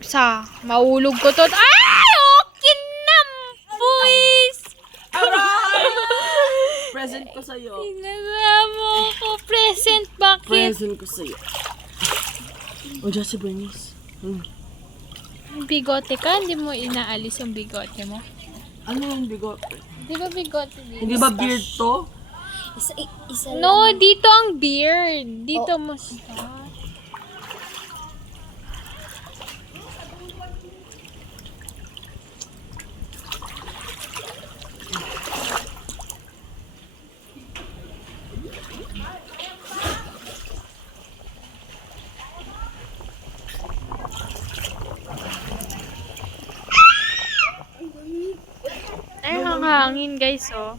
Sa, maulog ko to. Ay! Okay na! Boys! Present ko sa'yo. Inasama ko. Present. Bakit? Present ko sa'yo. O, dyan si Bernice. Bigote ka? Hindi mo inaalis yung bigote mo? Ano yung bigot? Di ba bigote dito? Hindi ba beard to? Isa No, dito ang beard. Dito mo siya. Ay, hangin guys, oh.